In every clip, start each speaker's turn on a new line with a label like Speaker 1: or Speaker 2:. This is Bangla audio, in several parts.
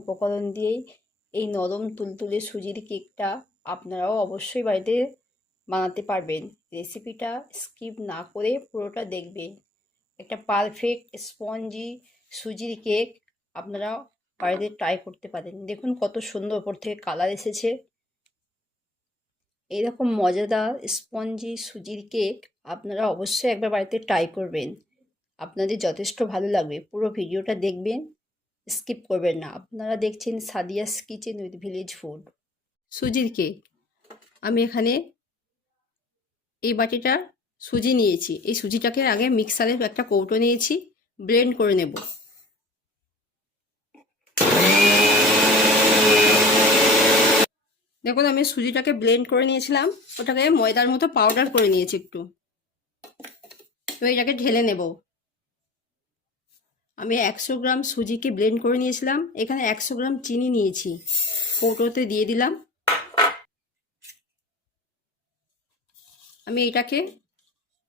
Speaker 1: উপকরণ দিয়েই এই নরম তুলতুলে সুজির কেকটা আপনারাও অবশ্যই বাড়িতে বানাতে পারবেন। রেসিপিটা স্কিপ না করে পুরোটা দেখবেন। একটা পারফেক্ট স্পঞ্জি সুজির কেক আপনারা বাড়িতে ট্রাই করতে পারেন। দেখুন কত সুন্দর ওপর থেকে কালার এসেছে। এইরকম মজাদার স্পঞ্জি সুজির কেক আপনারা অবশ্যই একবার বাড়িতে ট্রাই করবেন। আপনাদের যথেষ্ট ভালো লাগবে। পুরো ভিডিওটা দেখবেন। স্কিপ করবেন না। আপনারা দেখছেন Sadia's kitchen with village food সুজির কেক আমি এখানে এই বাটিটা সুজি নিয়েছি। এই সুজিটাকে আগে মিক্সারে একটা কৌটো নিয়েছি ব্লেন্ড করে নেব। দেখুন, আমি সুজিটাকে ব্লেন্ড করে নিয়েছিলাম। ওটাকে ময়দার মতো পাউডার করে নিয়েছি একটু। এটাকে ঢেলে নেব। আমি একশো গ্রাম সুজিকে ব্লেন্ড করে নিয়েছিলাম। এখানে একশো গ্রাম চিনি নিয়েছি। কৌটোতে দিয়ে দিলাম। আমি এটাকে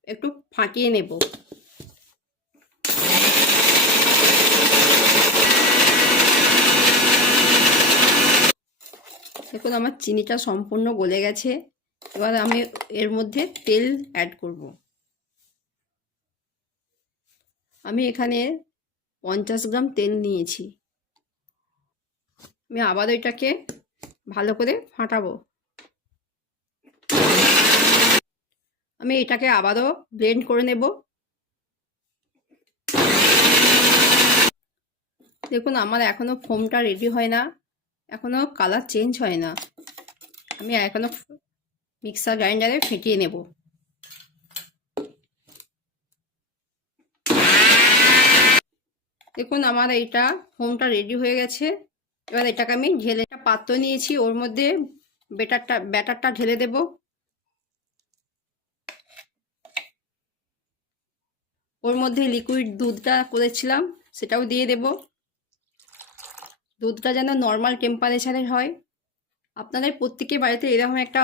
Speaker 1: একটু ফাটিয়ে নেব। দেখুন, আমার চিনিটা সম্পূর্ণ গলে গেছে। এবার আমি এর মধ্যে তেল অ্যাড করব। আমি এখানে পঞ্চাশ গ্রাম তেল নিয়েছি। আমি আবার এটাকে ভালো করে ফাটাবো। আমি এটাকে আবারও ব্লেন্ড করে নেব। দেখুন, আমার এখনও ফোমটা রেডি হয় না। এখনও কালার চেঞ্জ হয় না। আমি এখনও মিক্সার গ্রাইন্ডারে ফেটিয়ে নেব। দেখুন আমার এইটা হোমটা রেডি হয়ে গেছে। এবার এটাকে আমি ঢেলে, একটা পাত্র নিয়েছি, ওর মধ্যে বেটারটা, ব্যাটারটা ঢেলে দেব। ওর মধ্যে লিকুইড দুধটা করেছিলাম, সেটাও দিয়ে দেব। দুধটা যেন নর্মাল টেম্পারেচারের হয়। আপনাদের প্রত্যেকের বাড়িতে এরকম একটা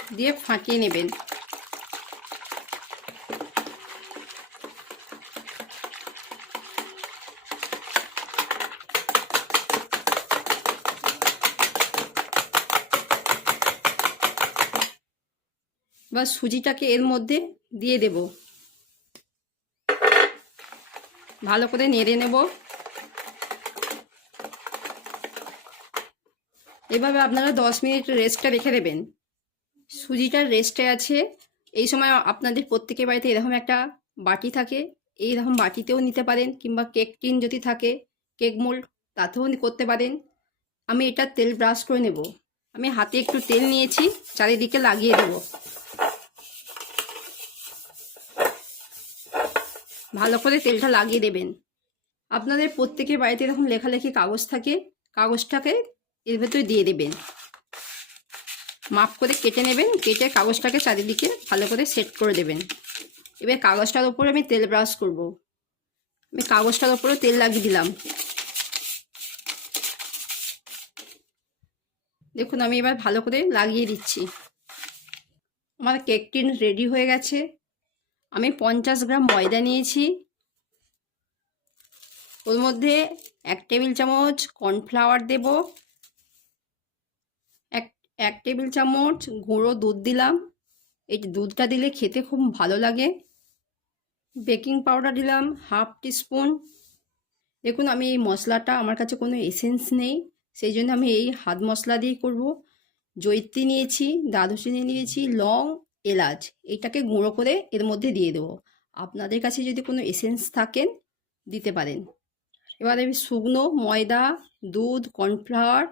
Speaker 1: দিয়ে ফাটিয়ে নেবেন। বা সুজিটাকে এর মধ্যে দিয়ে দেব। ভালো করে নেড়ে নেব। এভাবে আপনারা দশ মিনিট রেস্টটা রেখে দেবেন। সুজিটার রেস্টে আছে। এই সময় আপনাদের প্রত্যেকের বাড়িতে এরকম একটা বাটি থাকে। এই রকম বাটিতেও নিতে পারেন কিংবা কেক টিন যদি থাকে, কেক মোল্ড, তাতেও করতে পারেন। আমি এটা তেল ব্রাশ করে নেব। আমি হাতে একটু তেল নিয়েছি, চারিদিকে লাগিয়ে দেবো। ভালো করে তেলটা লাগিয়ে দেবেন আপনাদের প্রত্যেকের বাড়িতে এরকম লেখালেখি কাগজ থাকে কাগজটাকে এর ভেতরে দিয়ে দেবেন। মাপ করে কেটে নেবেন কেটে কাগজটাকে চারিদিকে ভালো করে সেট করে দেবেন। এবার কাগজটার ওপরে আমি তেল ব্রাশ করব। আমি কাগজটার ওপরে তেল লাগিয়ে দিলাম। দেখুন আমি এবার ভালো করে লাগিয়ে দিচ্ছি। আমার কেক টিন রেডি হয়ে গেছে। আমি পঞ্চাশ গ্রাম ময়দা নিয়েছি। ওর মধ্যে এক টেবিল চামচ কর্নফ্লাওয়ার দেব। এক এক টেবিল চামচ গুঁড়ো দুধ দিলাম। এই দুধটা দিলে খেতে খুব ভালো লাগে। বেকিং পাউডার দিলাম হাফ টিস্পুন দেখুন, আমি এই মশলাটা, আমার কাছে কোনো এসেন্স নেই। সেই জন্য আমি এই হাত মশলা দিয়েই করব। জৈত্রী নিয়েছি, দারুচিনি নিয়েছি, লং এলাচ, এটাকে গুঁড়ো করে এর মধ্যে দিয়ে দেবো। আপনাদের কাছে যদি কোনো এসেন্স থাকেন, দিতে পারেন। এবার আমি শুকনো ময়দা, দুধ কর্নফ্লাওয়ার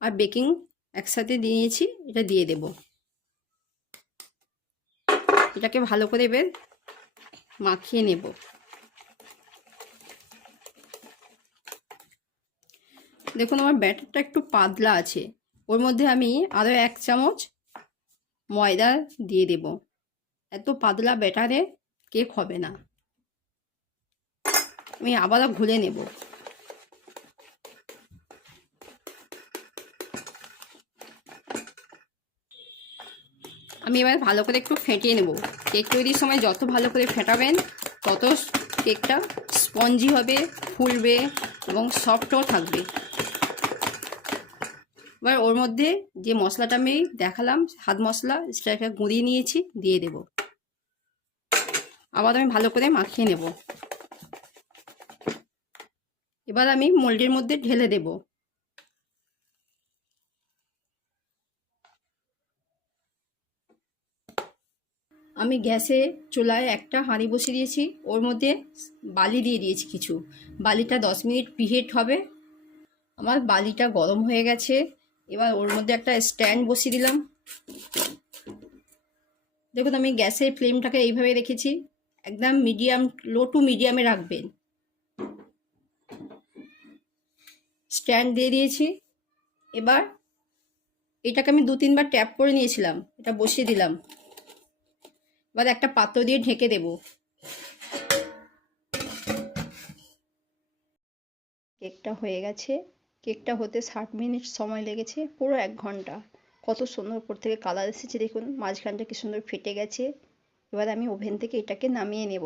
Speaker 1: আর বেকিং একসাথে নিয়েছি, এটা দিয়ে দেব। এটাকে ভালো করে এবার মাখিয়ে নেব। দেখুন, আমার ব্যাটারটা একটু পাতলা আছে। ওর মধ্যে আমি আরও এক চামচ ময়দা দিয়ে দেব। এত পাতলা ব্যাটারে কেক হবে না। আমি আবারও ঘুরে নেব। আমি এবার ভালো করে একটু ফেটিয়ে নেব। কেক তৈরির সময় যত ভালো করে ফেটাবেন, তত কেকটা স্পঞ্জি হবে, ফুলবে এবং সফটও থাকবে। এবার ওর মধ্যে যে মশলাটা আমি দেখালাম, হাত মশলা, সেটাকে গুঁড়িয়ে নিয়েছি, দিয়ে দেব। আবার আমি ভালো করে মাখিয়ে নেব। এবার আমি মোল্ডের মধ্যে ঢেলে দেব। আমি গ্যাসে চুলায় একটা হাঁড়ি বসিয়ে দিয়েছি। ওর মধ্যে বালি দিয়ে দিয়েছি কিছু। বালিটা দশ মিনিট পিহেট হবে। আমার বালিটা গরম হয়ে গেছে। এবার ওর মধ্যে একটা স্ট্যান্ড বসিয়ে দিলাম। দেখুন, আমি গ্যাসের ফ্লেমটাকে এইভাবে রেখেছি। একদম মিডিয়াম লো টু মিডিয়ামে রাখবেন। স্ট্যান্ড দিয়ে দিয়েছি। এবার এটাকে আমি দু তিনবার ট্যাপ করে নিয়েছিলাম। এটা বসিয়ে দিলাম। এবার একটা পাত্র দিয়ে ঢেকে দেব। কেকটা হয়ে গেছে। কেকটা হতে ষাট মিনিট সময় লেগেছে, পুরো এক ঘণ্টা। কত সুন্দর উপর থেকে কালার এসেছে, দেখুন, মাঝখানটা কি সুন্দর ফেটে গেছে। এবার আমি ওভেন থেকে এটাকে নামিয়ে নেব।